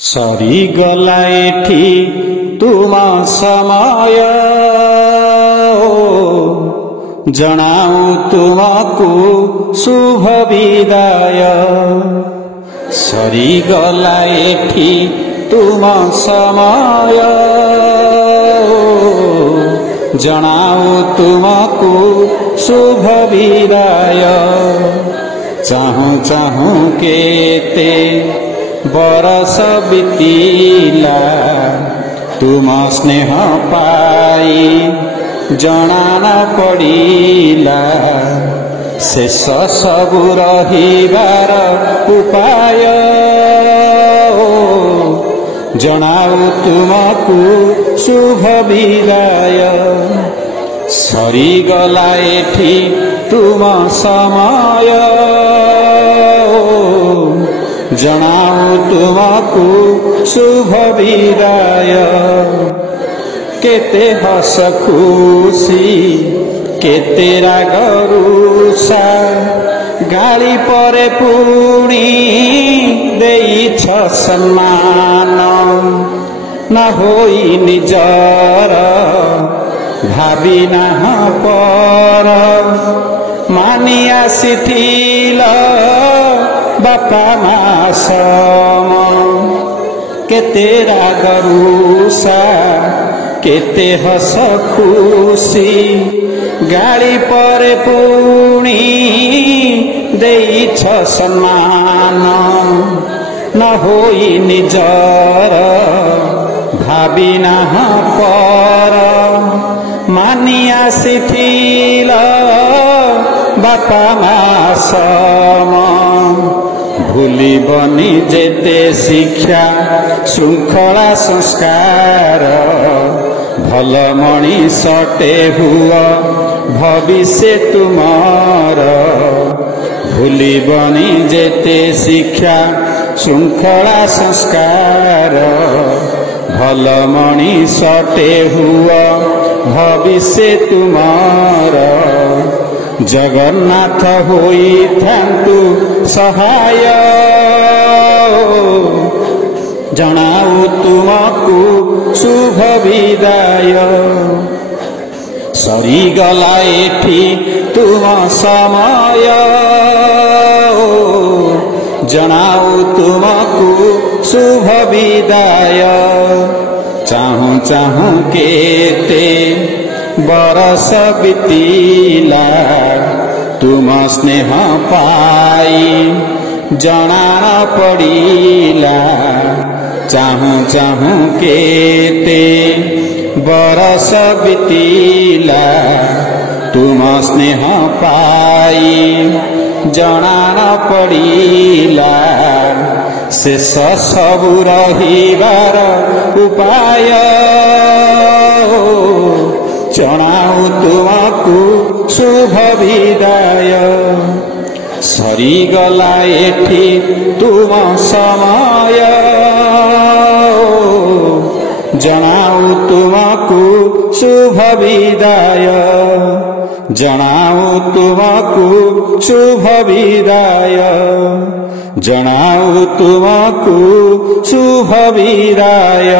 सरीगला एठी तुम समय जनाऊ तुमको शुभ विदाय। सरीगला एठी तुम समय जनाऊ तुमको शुभ विदाय। चाहूं चाहूं केते बरस बीतीला तुम स्नेह पाई जना न पड़ीला। शेष सबु रहिबार उपाय जनाऊ तुमको शुभ विदाय। सरीगला एठी तुम समय जनाऊ तुमको शुभ विदाय। केते हस खुशी केते राग रुषा गाली परे पुणी देइछ सम्मान। न होई निजर भावी नाह पर मानि आसिथिल बापा मा सम। केते राग रुषा केते हस खुशी गाली परे पुणी देइछ सम्मान। न होई निजर भावी नाह पर मानि आसिथिल बापा मा सम। भूलिबनी जेते शिक्षा श्रृंखला संस्कार भल मणिषटे हुआ भविष्य तुमार। भूलिबनी जेते शिक्षा श्रृंखला संस्कार भल मणिषटे हुआ भविष्य तुमार। जगन्नाथ होई थांतु सहाय जनाऊ तुमको शुभ विदाय। सरीगला एठी तुम समय जनाऊ तुमको शुभ विदाय। चाहूं चाहूं केते बरस बीतीला तुम स्नेह पाई जना न पड़ीला। चाहूं चाहूं केते बरस बीतीला तुम स्नेह पाई जना न पड़ीला। शेष सबु रहिबार उपाय जनाऊ तुमको शुभ विदाय। सरीगला एठी तुम समय जनाऊ तुमको शुभ विदाय। जनाऊ तुमको शुभ विदाय। जनाऊ तुमको शुभ विदाय।